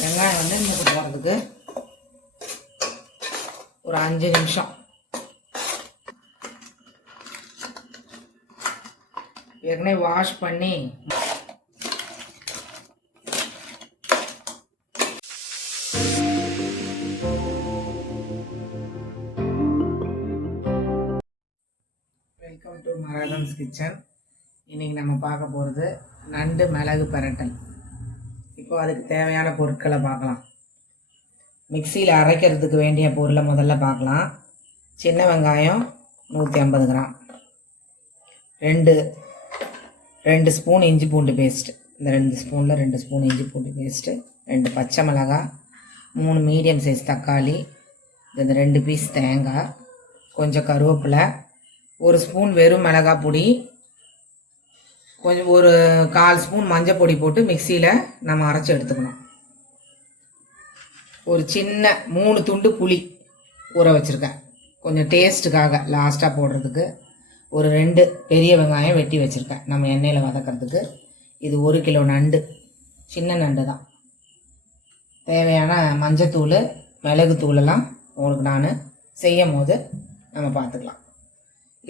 வெங்காயம் வந்து மூக்கு போகிறதுக்கு ஒரு 5 நிமிஷம். ஏற்கனவே வாஷ் பண்ணி வெல்கம் டு மகாதன்ஸ் கிச்சன். இன்றைக்கி நம்ம பார்க்க போகிறது நண்டு மிளகு பிரட்டல். இப்போ அதுக்கு தேவையான பொருட்களை பார்க்கலாம். மிக்சியில் அரைக்கிறதுக்கு வேண்டிய பொருளை முதல்ல பார்க்கலாம். சின்ன வெங்காயம் 150 கிராம், 2 ஸ்பூன் இஞ்சி பூண்டு பேஸ்ட்டு, இந்த 2 ஸ்பூனில் 2 ஸ்பூன் இஞ்சி பூண்டு பேஸ்ட்டு, 2 பச்சை மிளகாய், 3 மீடியம் சைஸ் தக்காளி, இந்த 2 பீஸ் தேங்காய், கொஞ்சம் கருவேப்பிலை, 1 ஸ்பூன் வெறும் மிளகாய் பொடி, கொஞ்சம் ஒரு 1/4 ஸ்பூன் மஞ்சள் பொடி போட்டு மிக்சியில் நம்ம அரைச்சி எடுத்துக்கணும். ஒரு சின்ன 3 துண்டு புளி ஊற வச்சுருக்கேன், கொஞ்சம் டேஸ்ட்டுக்காக லாஸ்ட்டாக போடுறதுக்கு. ஒரு 2 பெரிய வெங்காயம் வெட்டி வச்சுருக்கேன் நம்ம எண்ணெயில் வதக்கிறதுக்கு. இது 1 கிலோ நண்டு, சின்ன நண்டு தான். தேவையான மஞ்சத்தூள் மிளகுத்தூளெல்லாம் உங்களுக்கு நான் செய்யும் போது நம்ம பார்த்துக்கலாம்.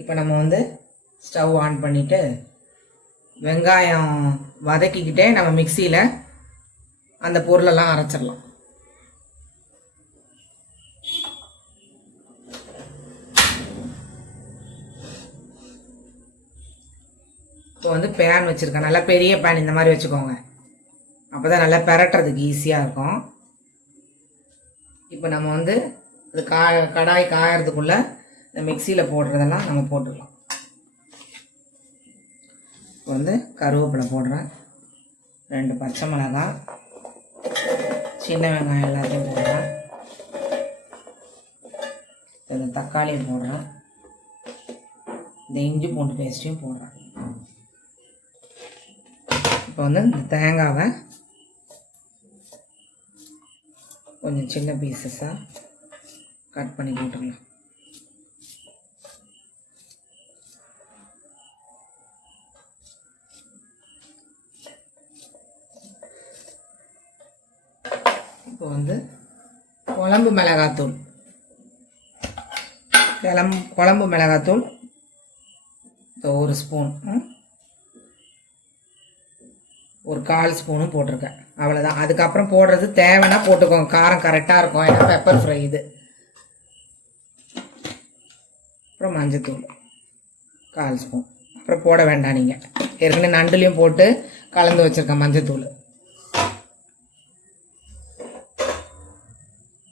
இப்போ நம்ம வந்து ஸ்டவ் ஆன் பண்ணிவிட்டு வெங்காயம் வதக்கிக்கிட்டே நம்ம மிக்சியில் அந்த பொருளெல்லாம் அரைச்சிடலாம். இப்போ வந்து பேன் வச்சுருக்கேன், நல்லா பெரிய பேன் இந்த மாதிரி வச்சுக்கோங்க, அப்போ தான் நல்லா பெரட்டுறதுக்கு ஈஸியாக இருக்கும். இப்போ நம்ம வந்து இது கடாய் காயறதுக்குள்ளே இந்த மிக்சியில் போடுறதெல்லாம் நம்ம போட்டுக்கலாம். இப்போ வந்து கருவேப்பிலை போடுறேன், 2 பச்சை மிளகாய், சின்ன வெங்காயம் எல்லாத்தையும் போடுறேன், இந்த தக்காளியை போடுறேன், இந்த இஞ்சி பூண்டு பேஸ்ட்டையும் போடுறேன். இப்போ வந்து இந்த தேங்காவை கொஞ்சம் சின்ன பீசஸாக கட் பண்ணி போட்டுக்கலாம். இப்போ வந்து குழம்பு மிளகாத்தூள், குழம்பு மிளகாத்தூள் 1 ஸ்பூன், ஒரு 1/4 ஸ்பூனும் போட்டிருக்கேன், அவ்வளோதான். அதுக்கப்புறம் போடுறது தேவைன்னா போட்டுக்கோங்க, காரம் கரெக்டாக இருக்கும், ஏன்னா பெப்பர் ஃப்ரை இது. அப்புறம் மஞ்சத்தூள் 1/4 ஸ்பூன், அப்புறம் போட வேண்டாம், நீங்கள் ஏற்கனவே நண்டுலேயும் போட்டு கலந்து வச்சுருக்கேன் மஞ்சத்தூள்.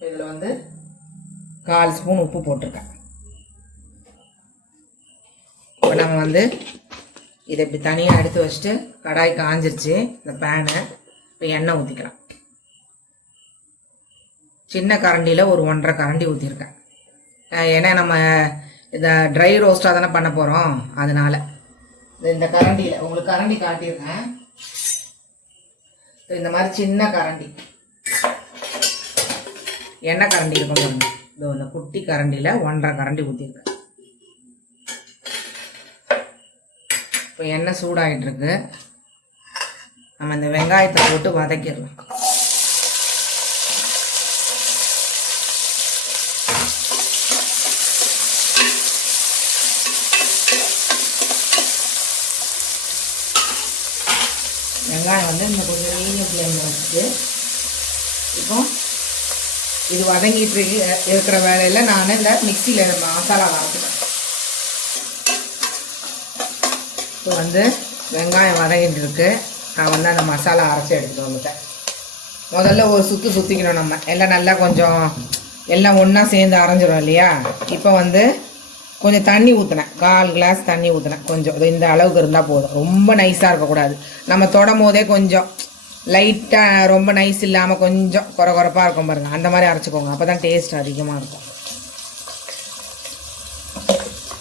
இதில் வந்து 1/4 ஸ்பூன் உப்பு போட்டிருக்கேன். இப்போ நம்ம வந்து இதை இப்படி தனியாக எடுத்து வச்சுட்டு கடாய் காஞ்சிருச்சு இந்த பேனை. இப்போ எண்ணெய் ஊற்றிக்கலாம். சின்ன கரண்டியில் ஒரு 1.5 கரண்டி ஊற்றிருக்கேன், ஏன்னா நம்ம இதை ட்ரை ரோஸ்ட்டாக தானே பண்ண போகிறோம், அதனால் இந்த கரண்டியில் உங்களுக்கு கரண்டி காட்டியிருக்கேன். இந்த மாதிரி சின்ன கரண்டி எண்ணெய் கரண்டி இருக்கும் பாருங்க, இதோ இந்த குட்டி கரண்டியில் 1.5 கரண்டி ஊற்றிருக்கேன். இப்போ எண்ணெய் சூடாகிட்டுருக்கு, நம்ம இந்த வெங்காயத்தை போட்டு வதக்கிடலாம். வெங்காயம் வந்து இந்த கொஞ்சம் மீடியம் ஃப்ளேமில் வச்சுட்டு, இப்போ இது வதங்கிட்டு இருக்கிற வேலையில் நான் இந்த மிக்சியில் மசாலா வதக்கிட்டேன். இப்போ வந்து வெங்காயம் வதங்கிட்டு இருக்கு, நான் வந்து அந்த மசாலா அரைச்சி எடுத்துகிட்டு வந்துட்டேன். முதல்ல ஒரு சுற்றிக்கணும், நம்ம எல்லாம் நல்லா கொஞ்சம் எல்லாம் ஒன்றா சேர்ந்து அரைஞ்சிடும் இல்லையா. இப்போ வந்து கொஞ்சம் தண்ணி ஊற்றினேன், 1/4 கிளாஸ் தண்ணி ஊற்றினேன். கொஞ்சம் இந்த அளவுக்கு இருந்தால் போதும், ரொம்ப நைஸாக இருக்கக்கூடாது. நம்ம தொடும் போதே கொஞ்சம் லைட்டாக, ரொம்ப நைஸ் இல்லாமல் கொஞ்சம் குறப்பாக இருக்கும் பாருங்கள், அந்த மாதிரி அரைச்சிக்கோங்க, அப்போ தான் டேஸ்ட் அதிகமாக இருக்கும்.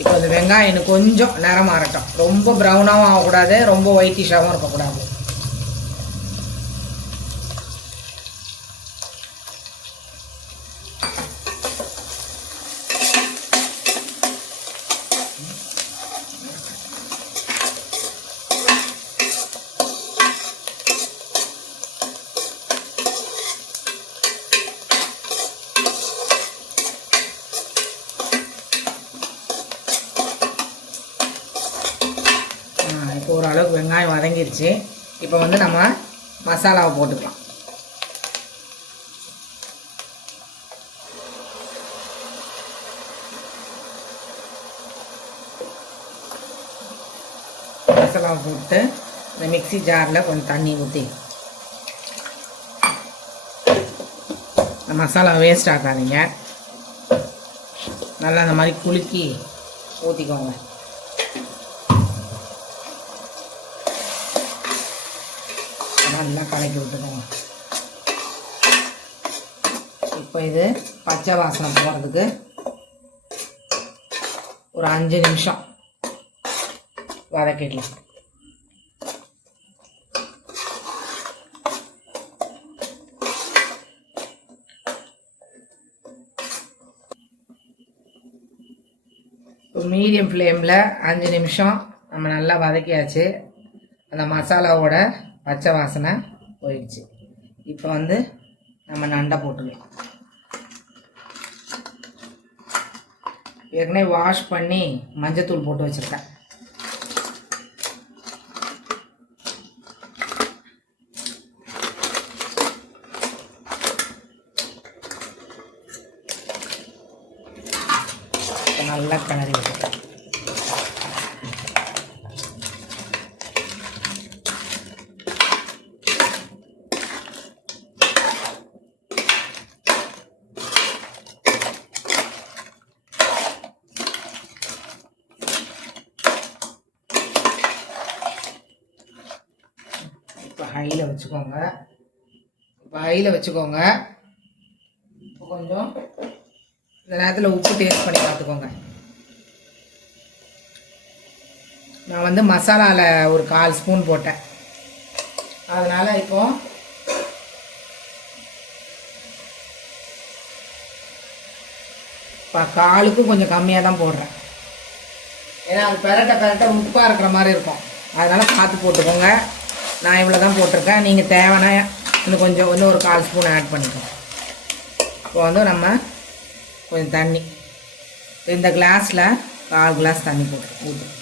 இப்போ இந்த வெங்காயம் இன்னும் கொஞ்சம் நிறம் மாறட்டும், ரொம்ப ப்ரௌனாகவும் ஆகக்கூடாது, ரொம்ப ஒயிட்டிஷாகவும் இருக்கக்கூடாது. ஓரளவுக்கு வெங்காயம் வதங்கிருச்சு. இப்போ வந்து நம்ம மசாலாவை போட்டுக்கலாம். மசாலாவை போட்டு இந்த மிக்ஸி ஜாரில் கொஞ்சம் தண்ணி ஊற்றி, இந்த மசாலா வேஸ்ட் ஆக்காதீங்க, நல்லா அந்த மாதிரி குலுக்கி ஊற்றிக்கோங்க. நல்லா கலக்கி விட்டுக்கோங்க. இப்போ இது பச்சை வாசனை போகிறதுக்கு ஒரு 5 நிமிஷம் வதக்கிடலாம். மீடியம் ஃப்ளேமில் 5 நிமிஷம் நம்ம நல்லா வதக்கியாச்சு. அந்த மசாலாவோட பச்சை வாசனை போயிடுச்சு. இப்போ வந்து நம்ம நண்டை போட்டுக்கலாம். ஏற்கனவே வாஷ் பண்ணி மஞ்சத்தூள் போட்டு வச்சுருக்கேன். நல்லா கிளறி விட்டுருக்கேன். இப்போ ஹையில் வச்சுக்கோங்க. இப்போ கொஞ்சம் இந்த நேரத்தில் உப்பு டேஸ்ட் பண்ணி பார்த்துக்கோங்க. நான் வந்து மசாலாவில் ஒரு 1/4 ஸ்பூன் போட்டேன். அதனால் இப்போ காலுக்கும் கொஞ்சம் கம்மியாக தான் போடுறேன். ஏன்னா அது பெரட்ட உப்பாக இருக்கிற மாதிரி இருக்கும். அதனால் பார்த்து போட்டுக்கோங்க. நான் இவ்வளோ தான் போட்டிருக்கேன். நீங்கள் தேவைன்னா இன்னும் கொஞ்சம் இன்னும் ஒரு 1/4 ஸ்பூன் ஆட் பண்ணிக்கோங்க. இப்போ வந்து நம்ம கொஞ்சம் தண்ணி, இந்த கிளாஸில் 1/4 கிளாஸ் தண்ணி போட்டு ஊற்று.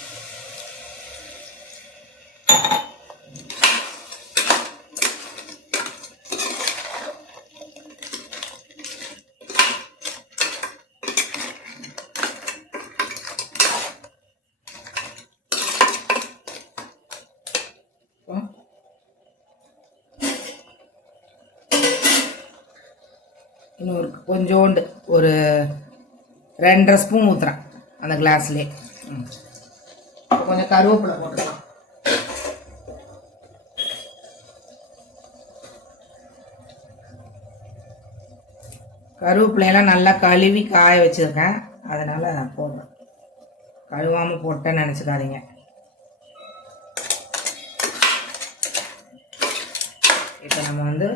இன்னொரு கொஞ்சோண்டு ஒரு 2.5 ஸ்பூன் ஊற்றுறேன் அந்த கிளாஸ்லேயே. கொஞ்சம் கருவேப்பிலை போட்டுக்கலாம். கருவேப்பிலையெல்லாம் நல்லா கழுவி காய வச்சுருக்கேன். அதனால் நான் போடுறேன். கழுவாமல் போட்டேன்னு நினச்சிக்காதீங்க. இப்போ நம்ம வந்து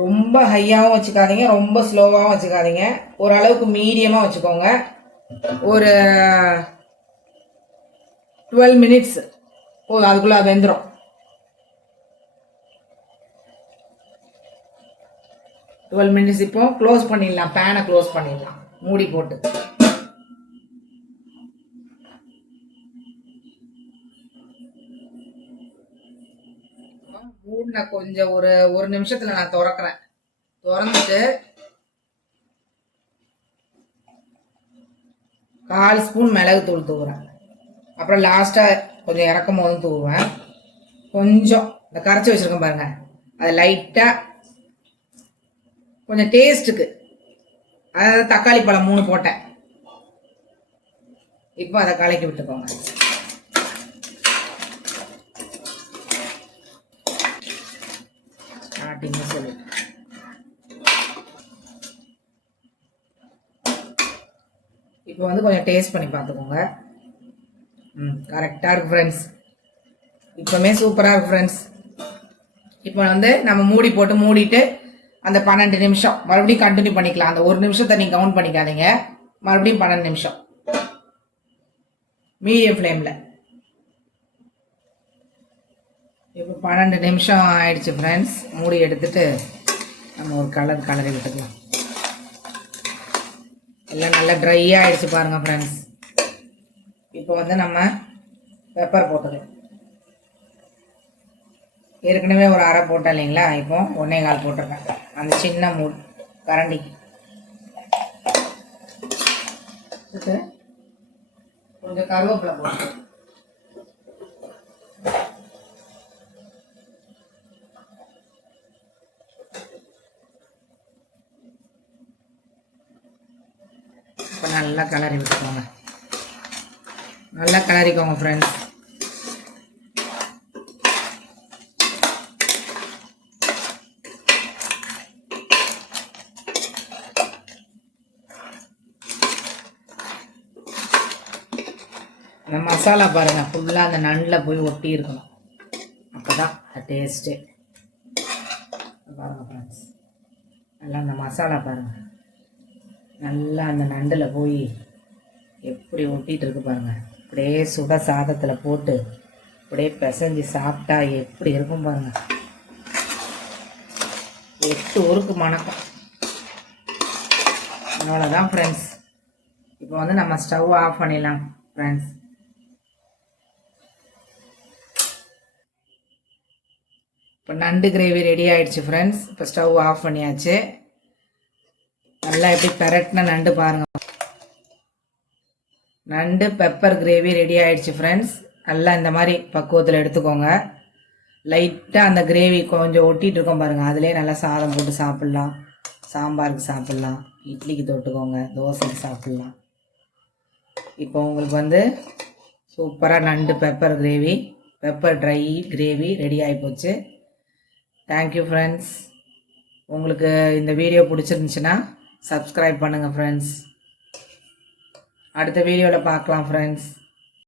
ரொம்ப ஹையாகவும் வச்சுக்காதீங்க, ரொம்ப ஸ்லோவாகவும் வச்சுக்காதீங்க. ஓரளவுக்கு மீடியமாக வச்சுக்கோங்க. ஒரு 12 மினிட்ஸ் அதுக்குள்ளே வெந்துடும். 12 மினிட்ஸ். இப்போ க்ளோஸ் பண்ணிடலாம். பேனை க்ளோஸ் பண்ணிடலாம் மூடி போட்டு. மூடின கொஞ்சம் ஒரு நிமிஷத்தில் நான் திறக்கிறேன். திறந்துட்டு 1/4 ஸ்பூன் மிளகுத்தூள் தூவுறேன். அப்புறம் லாஸ்ட்டாக கொஞ்சம் இறக்கும் போதும் தூவுவேன். கொஞ்சம் இந்த கரைச்சி வச்சுருக்கேன் பாருங்க, அதை லைட்டாக கொஞ்சம் டேஸ்ட்டுக்கு, அதாவது தக்காளி பழம் 3 போட்டேன். இப்போ அதை கலக்கி விட்டுக்கோங்க. சொல்லி இப்போ வந்து கொஞ்சம் டேஸ்ட் பண்ணி பார்த்துக்கோங்க. கரெக்டாக இருக்குது ஃப்ரெண்ட்ஸ். இப்போமே சூப்பராக இருக்குது ஃப்ரெண்ட்ஸ். இப்போ வந்து நம்ம மூடிட்டு அந்த 12 நிமிஷம் மறுபடியும் கண்டினியூ பண்ணிக்கலாம். அந்த 1 நிமிஷத்தை நீங்கள் கவுண்ட் பண்ணிக்காதீங்க. மறுபடியும் 12 நிமிஷம் மீடியம் ஃப்ளேமில். இப்போ 12 நிமிஷம் ஆயிடுச்சு ஃப்ரெண்ட்ஸ். மூடி எடுத்துட்டு நம்ம ஒரு கலரி விட்டுக்கலாம். எல்லாம் நல்லா ட்ரையாக ஆயிடுச்சு பாருங்கள் ஃப்ரெண்ட்ஸ். இப்போ வந்து நம்ம பெப்பர் போட்டுக்கலாம். ஏற்கனவே ஒரு அரை போட்டேன் இல்லைங்களா, இப்போ 1.25 போட்டிருக்கேன் அந்த சின்ன கரண்டிக்கு. கொஞ்சம் கருவேப்பிலை போட்டு இப்போ நல்லா கிளறி விட்டுக்கோங்க. நல்லா கிளறிக்கோங்க ஃப்ரெண்ட்ஸ். இந்த மசாலா பாருங்கள் ஃபுல்லாக அந்த நண்டில் போய் ஒட்டி இருக்கணும், அப்போ தான் டேஸ்ட்டு. பாருங்கள் ஃப்ரெண்ட்ஸ், நல்லா அந்த மசாலா பாருங்கள் நல்லா அந்த நண்டில் போய் எப்படி ஒட்டிகிட்டு இருக்கு பாருங்கள். அப்படியே சுட சாதத்தில் போட்டு அப்படியே பிசைஞ்சு சாப்பிட்டா எப்படி இருக்கும் பாருங்கள். 8 ஊருக்கு மணக்கும். அவ்வளோதான் ஃப்ரெண்ட்ஸ். இப்போ வந்து நம்ம ஸ்டவ் ஆஃப் பண்ணிடலாம் ஃப்ரெண்ட்ஸ். இப்போ நண்டு கிரேவி ரெடி ஆகிடுச்சு ஃப்ரெண்ட்ஸ். இப்போ ஸ்டவ் ஆஃப் பண்ணியாச்சு. நல்லா எப்படி பெரட்டின நண்டு பாருங்கள். நண்டு பெப்பர் கிரேவி ரெடி ஆகிடுச்சு ஃப்ரெண்ட்ஸ். நல்லா இந்த மாதிரி பக்குவத்தில் எடுத்துக்கோங்க. லைட்டாக அந்த கிரேவி கொஞ்சம் ஒட்டிகிட்டு இருக்கோம் பாருங்கள். அதிலே நல்லா சாதம் போட்டு சாப்பிட்லாம், சாம்பாருக்கு சாப்பிட்லாம், இட்லிக்கு தொட்டுக்கோங்க, தோசைக்கு சாப்பிட்லாம். இப்போ உங்களுக்கு வந்து சூப்பராக நண்டு pepper gravy, pepper try gravy ready ஆகி போச்சு. Thank you friends. உங்களுக்கு இந்த வீடியோ பிடிச்சிருந்துச்சுன்னா சப்ஸ்கிரைப் பண்ணுங்கள் ஃப்ரெண்ட்ஸ். அடுத்த வீடியோவில் பார்க்கலாம் ஃப்ரெண்ட்ஸ்.